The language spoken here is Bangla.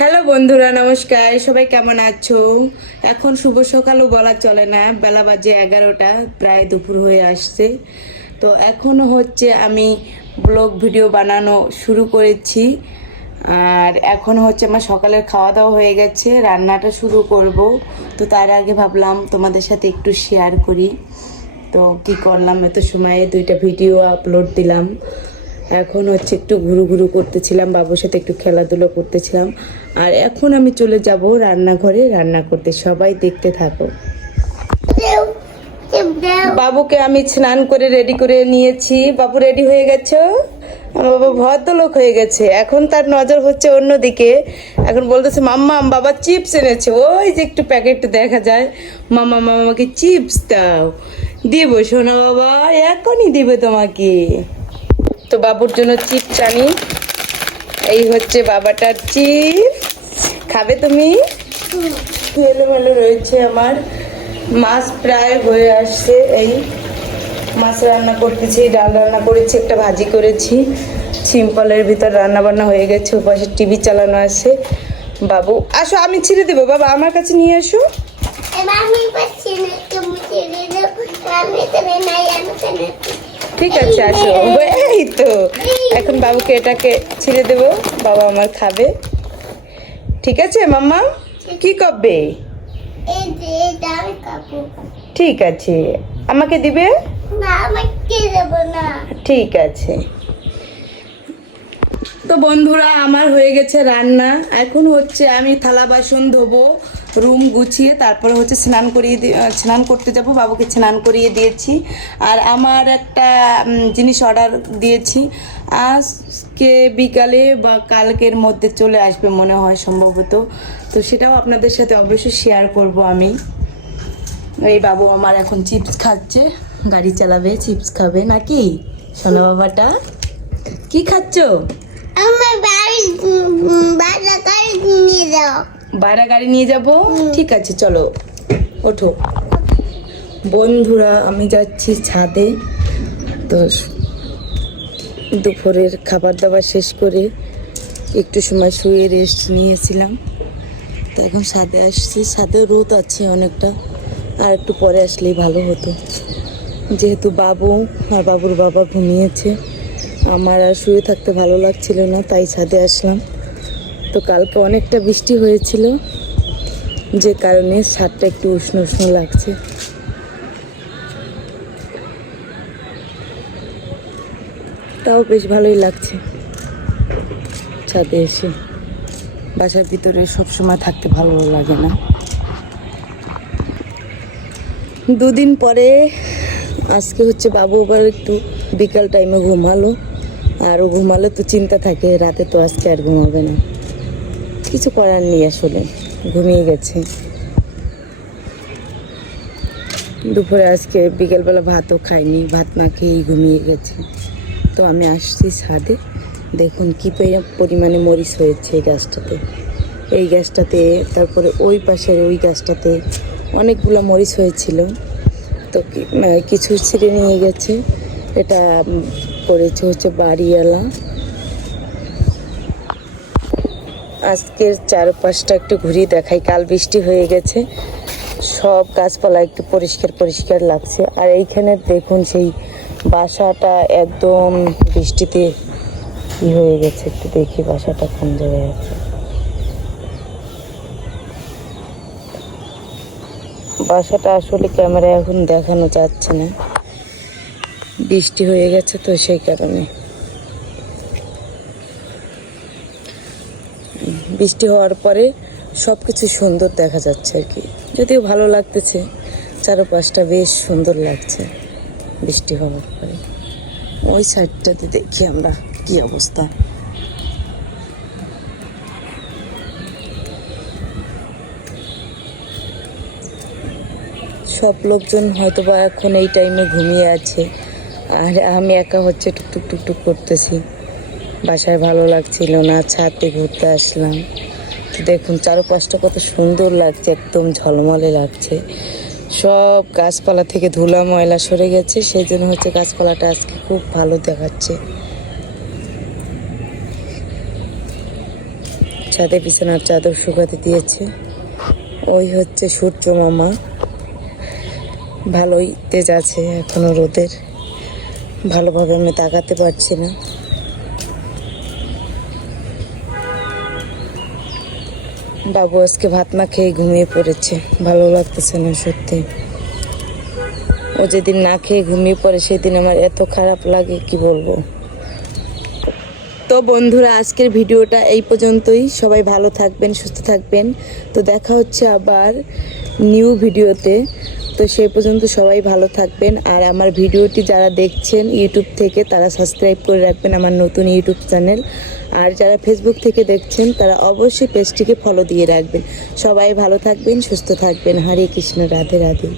হ্যালো বন্ধুরা, নমস্কার। সবাই কেমন আছো? এখন শুভ সকালও বলা চলে না। বেলা বাজে এগারোটা, প্রায় দুপুর হয়ে আসছে। তো এখনও হচ্ছে আমি ব্লগ ভিডিও বানানো শুরু করেছি। আর এখন হচ্ছে আমার সকালের খাওয়া দাওয়া হয়ে গেছে, রান্নাটা শুরু করব। তো তার আগে ভাবলাম তোমাদের সাথে একটু শেয়ার করি। তো কি করলাম, এত সময়ে দুইটা ভিডিও আপলোড দিলাম। এখন হচ্ছে একটু ঘুরু ঘুরু করতেছিলাম, বাবুর সাথে একটু খেলাধুলো করতেছিলাম। আর এখন আমি চলে যাব রান্নাঘরে রান্না করতে, সবাই দেখতে থাকো। বাবুকে আমি স্নান করে রেডি করে নিয়েছি। বাবু রেডি হয়ে গেছো? বাবা ভদ্রলোক হয়ে গেছে। এখন তার নজর হচ্ছে অন্যদিকে। এখন বলতেছে, মাম্মা, বাবা চিপস এনেছে। ওই যে একটু প্যাকেট দেখা যায়। মামা মামাকে চিপস দাও। দিব শোনা বাবা, এখনই দিবে তোমাকে। তো বাবুর জন্য চিপস আনি। এই হচ্ছে বাবাটার চিপস। খাবে তুমি? এলোমেলো রয়েছে আমার। মাছ প্রায় হয়ে আসছে, এই মাছ রান্না করতেছি, ডাল রান্না করেছি, একটা ভাজি করেছি। সিম্পলের ভিতর রান্না বান্না হয়ে গেছে, ওপাশে টিভি চালানো আছে। বাবু, আসো, আমি ছিঁড়ে দেবো। বাবা, আমার কাছে নিয়ে আসো। আমি ঠিক আছে, আসো। এই তো। এখন বাবুকে এটাকে ছিঁড়ে দেবো। বাবা আমার খাবে। ঠিক আছে, মাম্মা? কি করবে? ঠিক আছে। আমাকে দিবে? ঠিক আছে। তো বন্ধুরা, আমার হয়ে গেছে রান্না। এখন হচ্ছে আমি থালা বাসন ধোবো। রুম গুছিয়ে তারপরে হচ্ছে স্নান করিয়ে স্নান করতে যাব, বাবুকে স্নান করিয়ে দিয়েছি। আর আমার একটা জিনিস অর্ডার দিয়েছি। আজকে বিকালে বা কালকের মধ্যে চলে আসবে মনে হয় সম্ভবত। তো সেটাও আপনাদের সাথে অবশ্যই শেয়ার করব আমি। এই বাবু আমার এখন চিপস খাচ্ছে। গাড়ি চালাবে চিপস খাবে। নাকি? সোনা বাবাটা। কি খাচ্ছ? আমার বাড়ি গাড়ি নিয়ে যাও। বাইরে গাড়ি নিয়ে যাব? ঠিক আছে চলো। ওঠো। বন্ধুরা আমি যাচ্ছি ছাদে। তো দুপুরের খাবার দাবার শেষ করে একটু সময় শুয়ে রেস্ট নিয়েছিলাম। তো এখন ছাদে আসছি। ছাদে রোদ আছে অনেকটা। আর একটু পরে আসলেই ভালো হতো। যেহেতু বাবু আর বাবুর বাবা ঘুমিয়েছে আমার আর শুয়ে থাকতে ভালো লাগছিল না তাই ছাদে আসলাম। তো কালকে অনেকটা বৃষ্টি হয়েছিল, যে কারণে ছাদটা একটু উষ্ণ উষ্ণ লাগছে। তাও বেশ ভালোই লাগছে ছাদে এসে। বাসার ভিতরে সব সময় থাকতে ভালো লাগে না। দুদিন পরে আজকে হচ্ছে বাবু আবার একটু বিকাল টাইমে ঘুমালো, আর ও ঘুমালে তো চিন্তা থাকে, রাতে তো আজকে আর ঘুমাবে না। কিছু করার নেই আসলে। ঘুমিয়ে গেছে। দুপুরে আজকে বিকেলবেলা ভাতও খাইনি, ভাত না খেয়েই ঘুমিয়ে গেছে। তো আমি আসছি ছাদে। দেখুন কী পরি- পরিমাণে মরিচ হয়েছে এই গাছটাতে। এই গাছটাতে, তারপরে ওই পাশের ওই গাছটাতে অনেকগুলো মরিচ হয়েছিল। তো কিছু ছিঁড়ে নিয়ে গেছে। এটা করেছে হচ্ছে বাড়িওয়ালা। আজকের চারপাশটা একটু ঘুরিয়ে দেখাই। কাল বৃষ্টি হয়ে গেছে। সব গাছপালা একটু পরিষ্কার পরিষ্কার লাগছে। আর এইখানে দেখুন সেই বাসাটা একদম বৃষ্টিতে ই হয়ে গেছে। একটু দেখি বাসাটা কোন জায়গায় আছে। বাসাটা আসলে ক্যামেরা এখন দেখানো যাচ্ছে না। বৃষ্টি হয়ে গেছে তো সেই কারণে। বৃষ্টি হওয়ার পরে সব কিছু সুন্দর দেখা যাচ্ছে আর কি। যদিও ভালো লাগতেছে, চারপাশটা বেশ সুন্দর লাগছে বৃষ্টি হওয়ার পরে। ওই সাইডটাতে দেখি আমরা কি অবস্থা। সব লোকজন হয়তো বা এখন এই টাইমে ঘুমিয়ে আছে, আর আমি একা হচ্ছে টুকটুক টুকটুক করতেছি। বাসায় ভালো লাগছিল না, ছাদে ঘুরতে আসলাম। দেখুন, চারপাশটা কত সুন্দর লাগছে, একদম ঝলমলে লাগছে। সব গাছপালা থেকে ধুলা ময়লা সরে গেছে সেই জন্য হচ্ছে গাছপালাটা আজকে খুব ভালো দেখাচ্ছে। ছাদে বিছানার চাদর শুকাতে দিয়েছে। ওই হচ্ছে সূর্য মামা। ভালোই তেজ আছে এখনও রোদের। ভালোভাবে আমি তাকাতে পারছি না। বাবু আজকে ভাত না খেয়ে ঘুমিয়ে পড়েছে। ভালো লাগতেছে না সত্যি। ও যেদিন না খেয়ে ঘুমিয়ে পড়ে, সেদিন আমার এত খারাপ লাগে, কি বলব? তো বন্ধুরা, আজকের ভিডিওটা এই পর্যন্তই। সবাই ভালো থাকবেন, সুস্থ থাকবেন। তো দেখা হচ্ছে আবার নিউ ভিডিওতে তো সে পর্যন্ত সবাই ভালো থাকবেন। আর আমার ভিডিওটি যারা দেখছেন ইউটিউব থেকে, তারা সাবস্ক্রাইব করে রাখবেন আমার নতুন ইউটিউব চ্যানেল। আর যারা ফেসবুক থেকে দেখছেন, তারা অবশ্যই পেজটিকে ফলো দিয়ে রাখবেন। সবাই ভালো থাকবেন, সুস্থ থাকবেন। হরে কৃষ্ণ, রাধে রাধে।